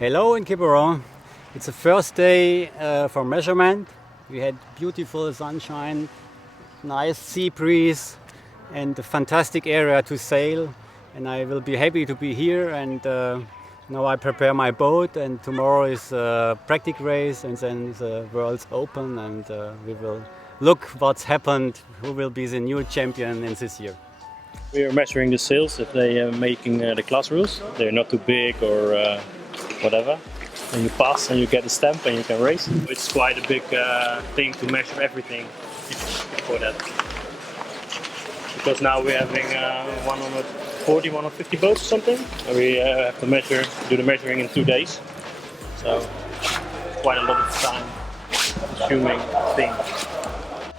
Hello in Quiberon. It's the first day for measurement. We had beautiful sunshine, nice sea breeze and a fantastic area to sail. And I will be happy to be here, and now I prepare my boat, and tomorrow is a practice race and then the World's Open, and we will look what's happened, who will be the new champion in this year. We are measuring the sails if they are making the class rules. They're not too big or whatever. And you pass and you get a stamp and you can race. It's quite a big thing to measure everything for that. Because now we're having 140, 150 boats or something. And we have to do the measuring in 2 days. So quite a lot of time consuming thing.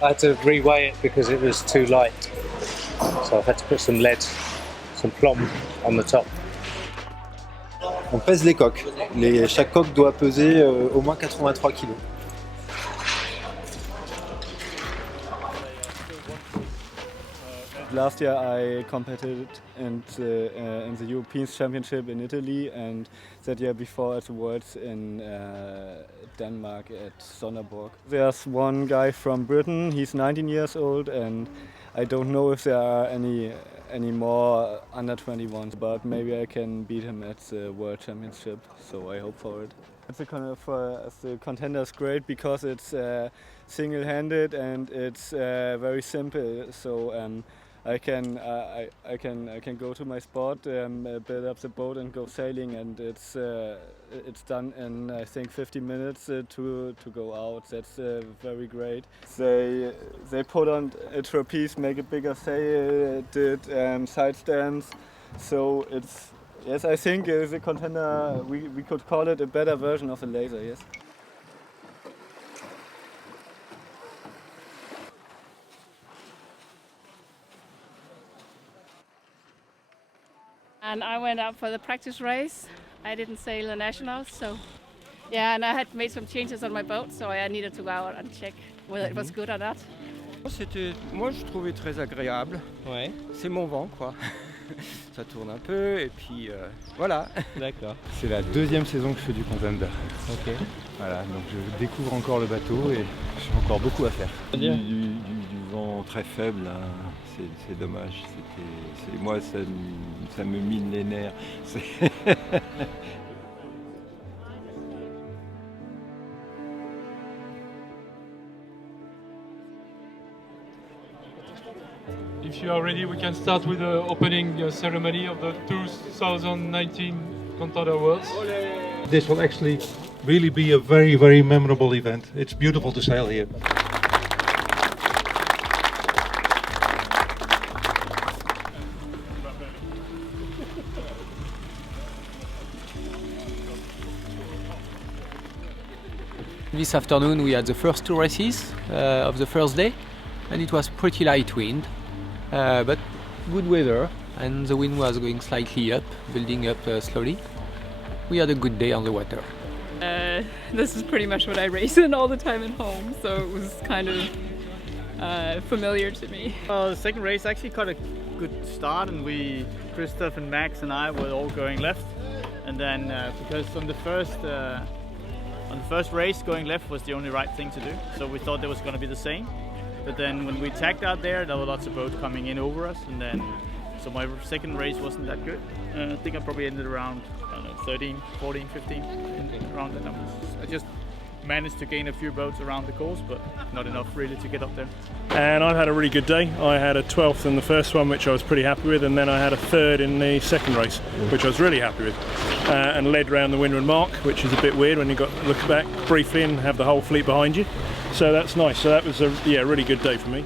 I had to reweigh it because it was too light. So I've had to put some lead, some plomb on the top. On pèse les coques. Chaque coque doit peser au moins 83 kg. Last year I competed in the European Championship in Italy, and that year before at the Worlds in Denmark at Sonderborg. There's one guy from Britain, he's 19 years old, and I don't know if there are any more under 21s, but maybe I can beat him at the World Championship, so I hope for it. The Contender is great because it's single-handed and it's very simple. So I can go to my spot, build up the boat and go sailing, and it's done in I think 50 minutes to go out. That's very great. They put on a trapeze, make a bigger sail, did side stands, so it's. Yes, I think the Contender, we could call it a better version of the laser, yes. And I went out for the practice race. I didn't sail the nationals, so yeah, and I had made some changes on my boat, so I needed to go out and check whether it was good or not. Moi je trouvais très agréable. Ouais. C'est mon vent quoi. Ça tourne un peu et puis voilà. D'accord. C'est la deuxième saison que je fais du Contender. Ok. Voilà, donc je découvre encore le bateau et j'ai encore beaucoup à faire. Du vent très faible, hein. C'est dommage. Moi ça me mine les nerfs. If you are ready, we can start with the opening ceremony of the 2019 Contender Worlds. This will actually really be a very, very memorable event. It's beautiful to sail here. This afternoon we had the first two races of the first day, and it was pretty light wind, but good weather, and the wind was going slightly up, building up slowly. We had a good day on the water. This is pretty much what I race in all the time at home, so it was kind of familiar to me. Well, the second race actually got a good start, and Christoph and Max and I were all going left, and then because on the first race going left was the only right thing to do, so we thought that was going to be the same. But then when we tacked out there were lots of boats coming in over us, and then so my second race wasn't that good. I think I probably ended around 13, 14, 15, around the numbers. I just managed to gain a few boats around the course, but not enough really to get up there. And I've had a really good day. I had a 12th in the first one, which I was pretty happy with, and then I had a 3rd in the second race, which I was really happy with. And led round the windward mark, which is a bit weird when you look back briefly and have the whole fleet behind you. So that's nice. So that was a really good day for me.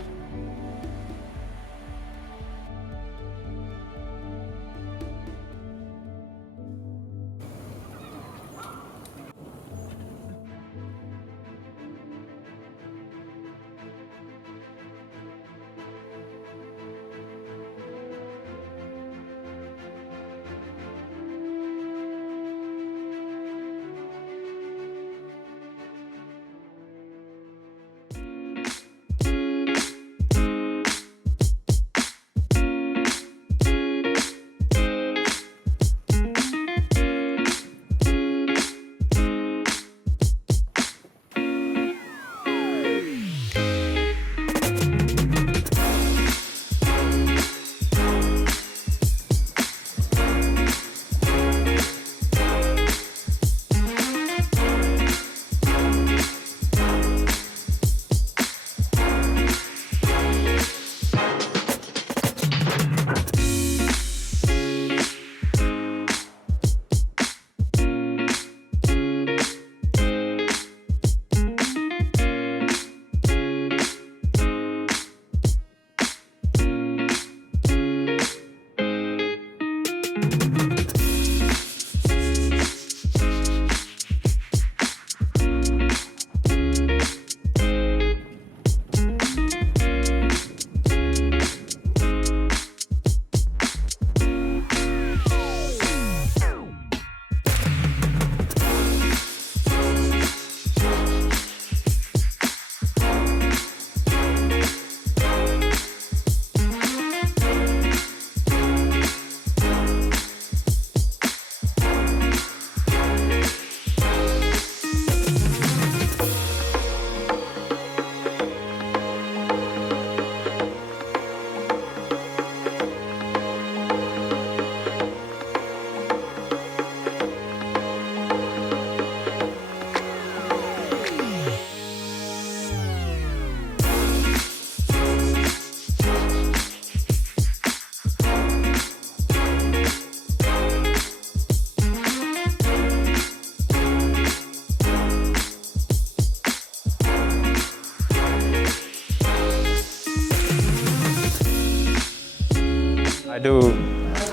do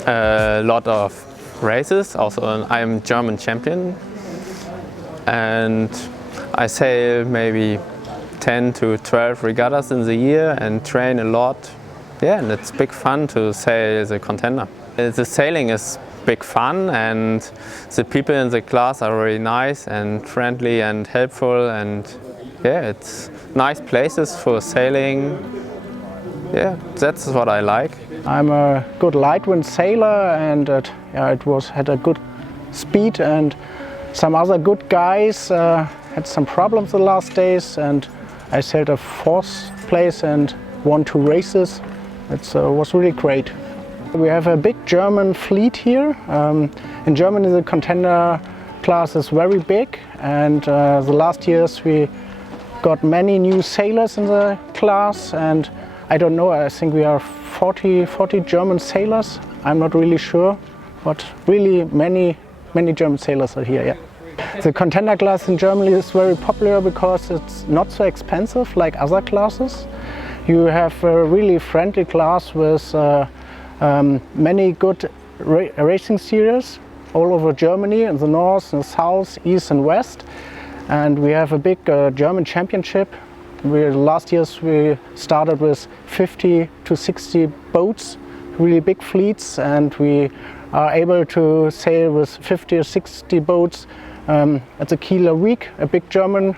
a lot of races. Also, I'm German champion, and I sail maybe 10 to 12 regattas in the year and train a lot. Yeah, and it's big fun to sail the Contender. The sailing is big fun, and the people in the class are really nice and friendly and helpful, and yeah, it's nice places for sailing. Yeah, that's what I like. I'm a good light wind sailor, and had a good speed, and some other good guys had some problems the last days, and I sailed a 4th place and won 2 races. It was really great. We have a big German fleet here. In Germany the Contender class is very big, and the last years we got many new sailors in the class, and I don't know, I think we are 40 German sailors. I'm not really sure, but really many German sailors are here, yeah. The Contender class in Germany is very popular because it's not so expensive like other classes. You have a really friendly class with many good racing series all over Germany, in the north, in the south, east and west. And we have a big German championship. Last years we started with 50 to 60 boats, really big fleets, and we are able to sail with 50 or 60 boats at the Kieler Week, a big German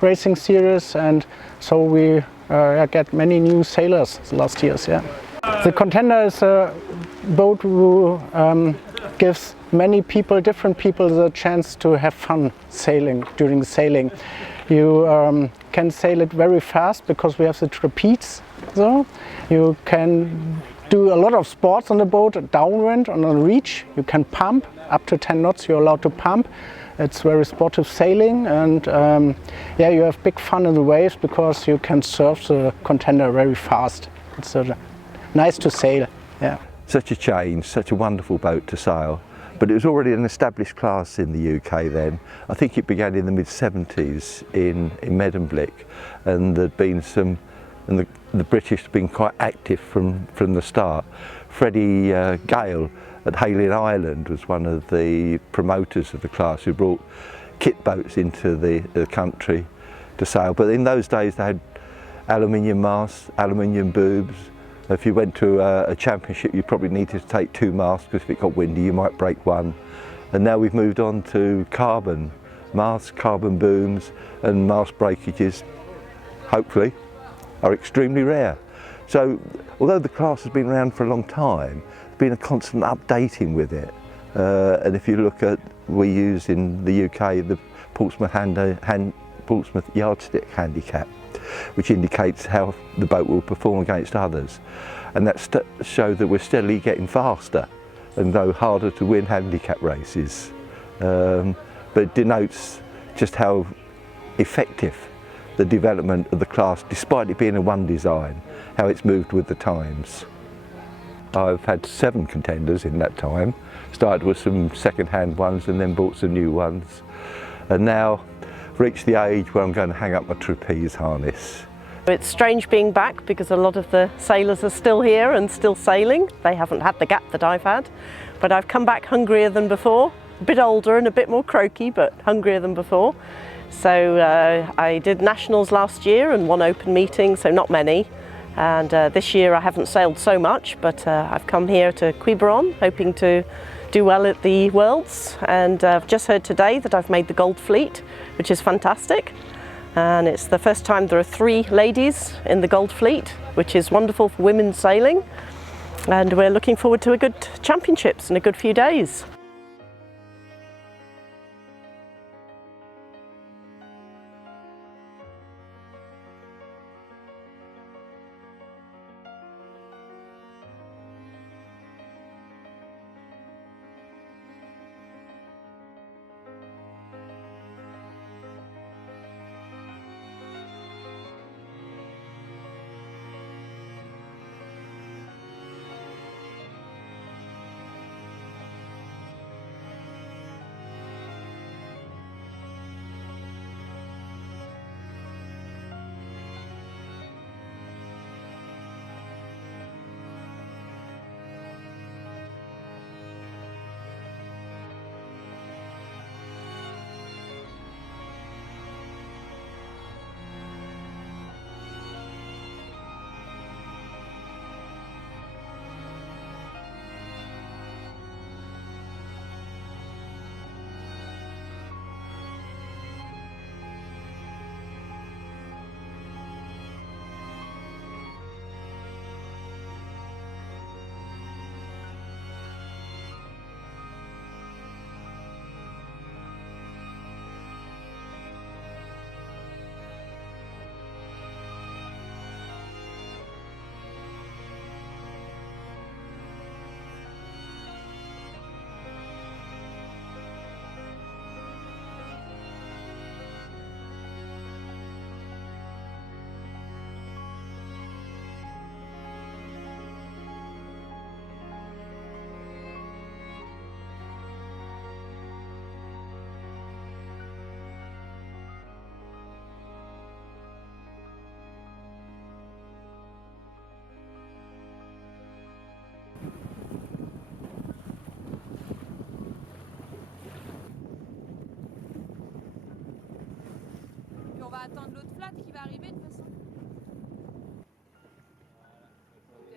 racing series, and so we get many new sailors the last years. Yeah. The Contender is a boat who gives many people, different people, the chance to have fun sailing during the sailing. You can sail it very fast because we have the trapeze. So you can do a lot of sports on the boat, downwind, on a reach. You can pump, up to 10 knots you're allowed to pump. It's very sportive sailing, and yeah, you have big fun in the waves because you can surf the Contender very fast. It's nice to sail. Yeah. Such a change, such a wonderful boat to sail. But it was already an established class in the UK then. I think it began in the mid-70s in Medemblik, and there'd been some, and the British had been quite active from the start. Freddie Gale at Hayling Island was one of the promoters of the class who brought kit boats into the country to sail. But in those days they had aluminium masts, aluminium boobs. If you went to a championship you probably needed to take 2 masts because if it got windy you might break one. And now we've moved on to carbon masts, carbon booms, and mast breakages, hopefully, are extremely rare. So although the class has been around for a long time, there's been a constant updating with it. And if you look at, we use in the UK the Portsmouth yardstick handicap, which indicates how the boat will perform against others. And that shows that we're steadily getting faster and though harder to win handicap races. But it denotes just how effective the development of the class, despite it being a one design, how it's moved with the times. I've had 7 contenders in that time. Started with some second-hand ones and then bought some new ones. And now reached the age where I'm going to hang up my trapeze harness. It's strange being back because a lot of the sailors are still here and still sailing. They haven't had the gap that I've had, but I've come back hungrier than before, a bit older and a bit more croaky, but hungrier than before. So I did nationals last year and 1 open meeting, so not many. And this year I haven't sailed so much, but I've come here to Quiberon hoping to do well at the Worlds, and I've just heard today that I've made the Gold Fleet, which is fantastic. And it's the first time there are 3 ladies in the Gold Fleet, which is wonderful for women's sailing. And we're looking forward to a good championships in a good few days. attendre l'autre flat qui va arriver de toute façon. Ok.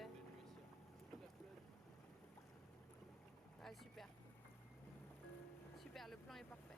Ah, super. Super, le plan est parfait.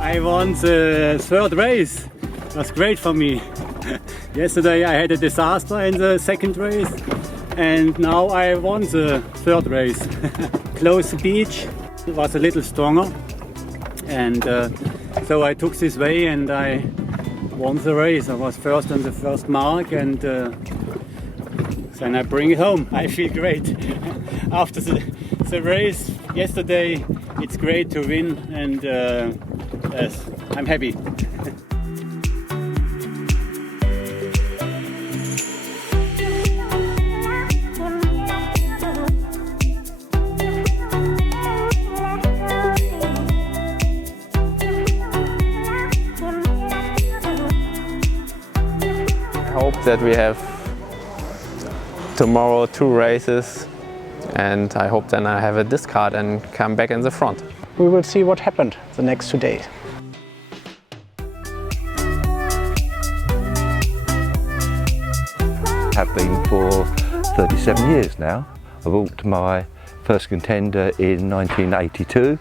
I won the third race. It was great for me. Yesterday I had a disaster in the second race and now I won the third race. Close beach, it was a little stronger and so I took this way and I won the race. I was first on the first mark and then I bring it home. I feel great. After the race yesterday, it's great to win and yes, I'm happy. I hope that we have tomorrow 2 races and I hope then I have a discard and come back in the front. We will see what happened the next 2 days. Have been for 37 years now. I walked my first contender in 1982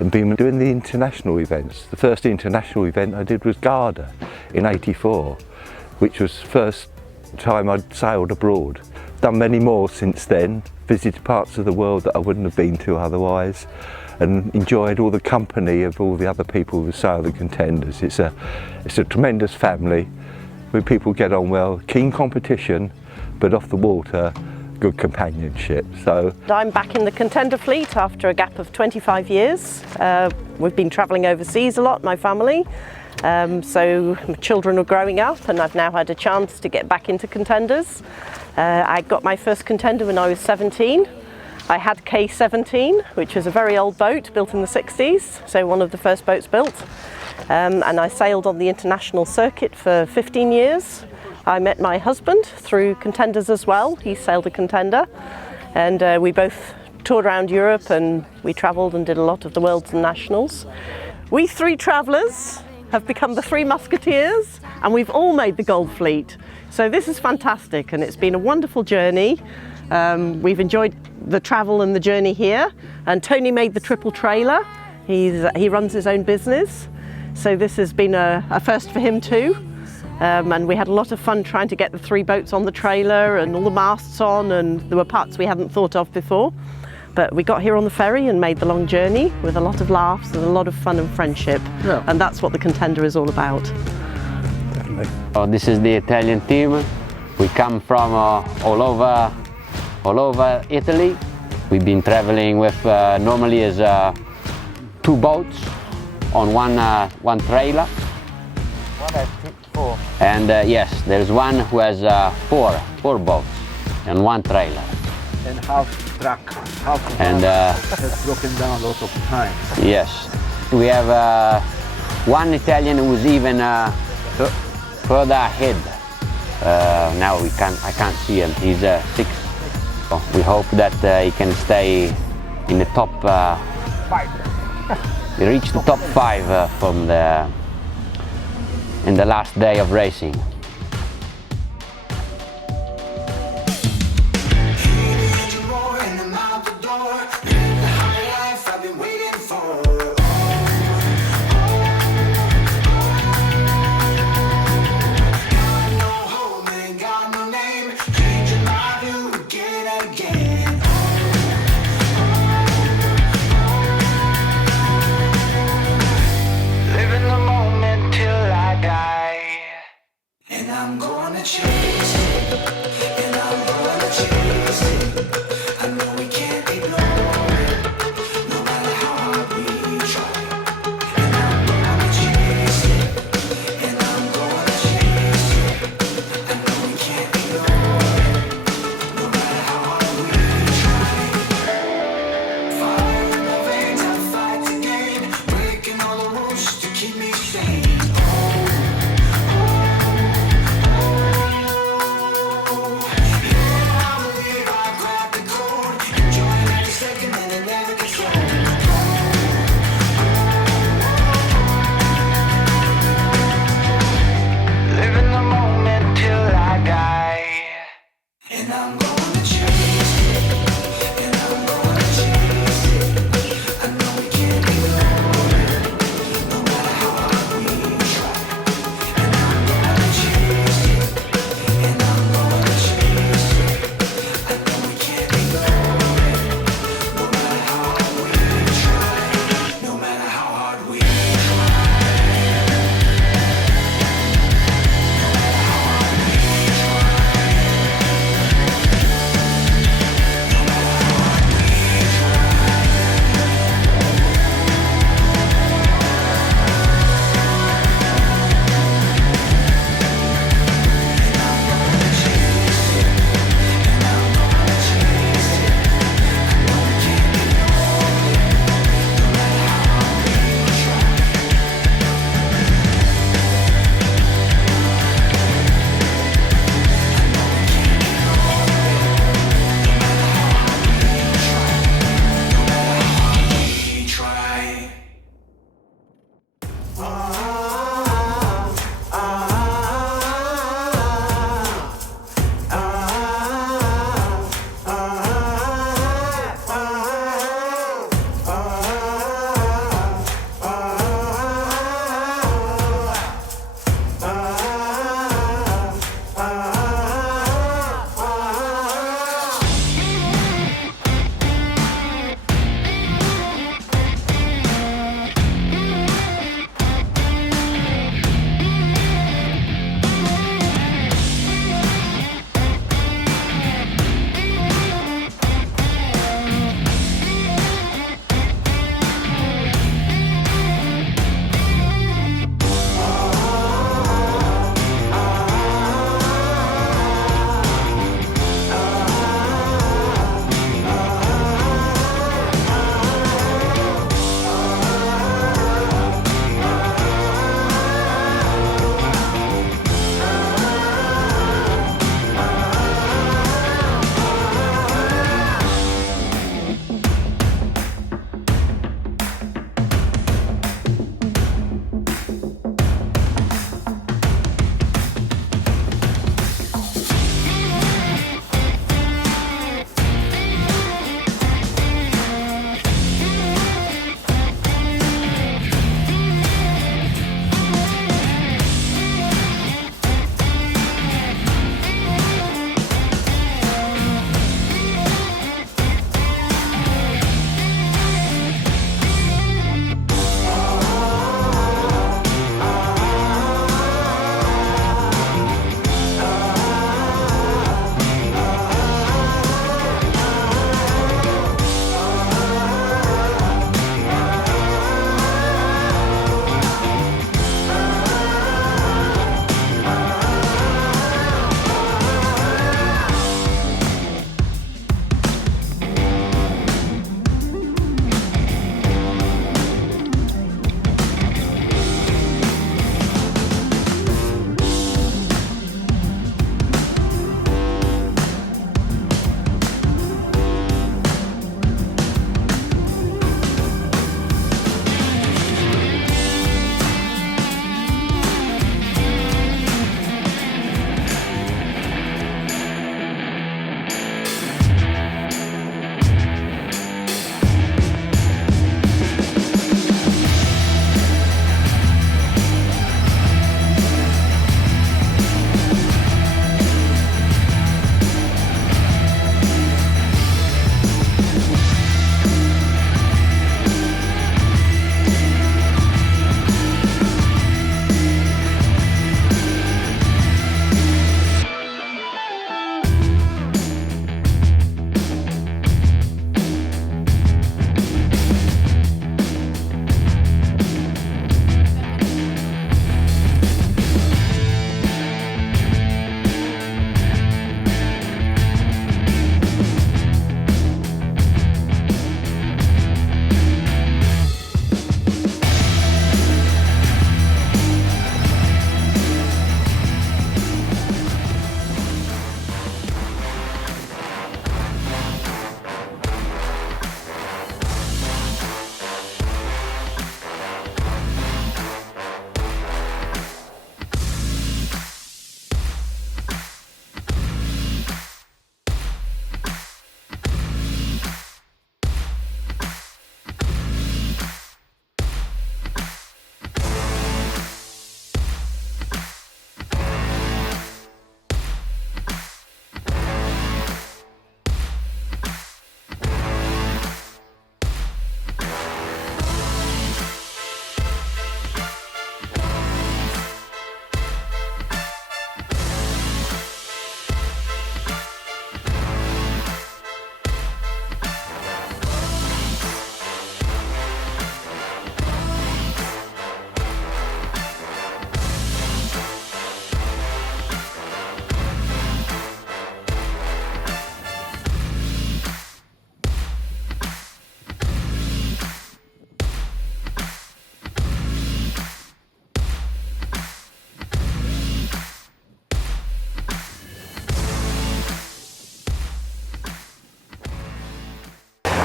and been doing the international events. The first international event I did was Garda in 84, which was the first time I'd sailed abroad. Done many more since then, visited parts of the world that I wouldn't have been to otherwise and enjoyed all the company of all the other people who sail the contenders. It's a tremendous family where people get on well, keen competition, but off the water, good companionship. So I'm back in the contender fleet after a gap of 25 years. We've been travelling overseas a lot, my family. So my children are growing up and I've now had a chance to get back into contenders. I got my first contender when I was 17. I had K17, which was a very old boat built in the 60s, so one of the first boats built. And I sailed on the international circuit for 15 years. I met my husband through contenders as well. He sailed a contender and we both toured around Europe and we travelled and did a lot of the Worlds and Nationals. We 3 travellers have become the 3 Musketeers and we've all made the Gold Fleet. So this is fantastic and it's been a wonderful journey. We've enjoyed the travel and the journey here, and Tony made the triple trailer. He runs his own business, so this has been a first for him too. And we had a lot of fun trying to get the 3 boats on the trailer and all the masts on, and there were parts we hadn't thought of before. But we got here on the ferry and made the long journey with a lot of laughs and a lot of fun and friendship. Yeah. And that's what the Contender is all about. Definitely. This is the Italian team. We come from all over Italy. We've been traveling with normally as 2 boats on one trailer. One has 4. And yes, there's one who has 4 boats and 1 trailer. And half truck, half and has broken down a lot of times. Yes, we have one Italian who's even further ahead. Now I can't see him. He's 6. We hope that he can stay in the top 5. He reached the top 5 in the last day of racing.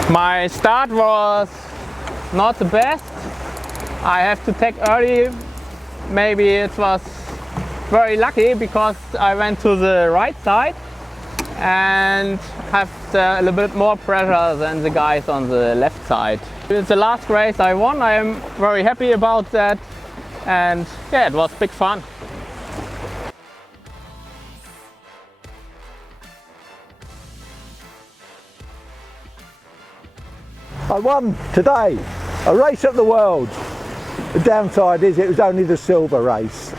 My start was not the best. I have to take early. Maybe it was very lucky because I went to the right side and have a little bit more pressure than the guys on the left side. It's the last race I won. I am very happy about that, and yeah, it was big fun. I won today, a race at the World. The downside is it was only the silver race.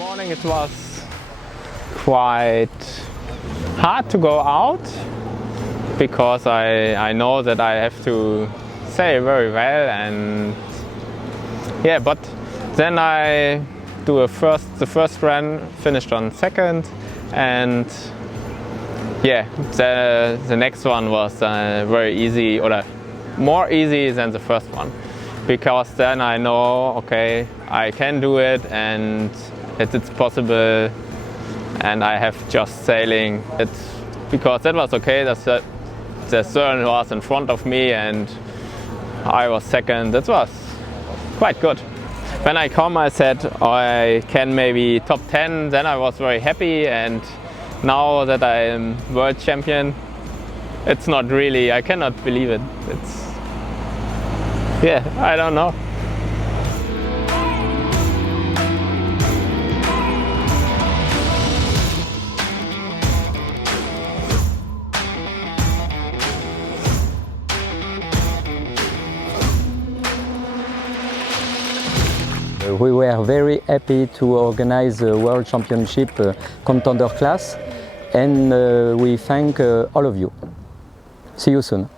morning it was quite hard to go out because I know that I have to sail very well, and yeah, but then I do the first run, finished on second, and yeah, the next one was very easy, or more easy than the first one, because then I know, okay, I can do it and it's possible, and I have just sailing. Because that was okay, the Søren was in front of me and I was second. That was quite good. When I come, I said I can maybe top 10, then I was very happy, and now that I am world champion, it's not really, I cannot believe it. Yeah, I don't know. We were very happy to organize the World Championship Contender Class, and we thank all of you. See you soon.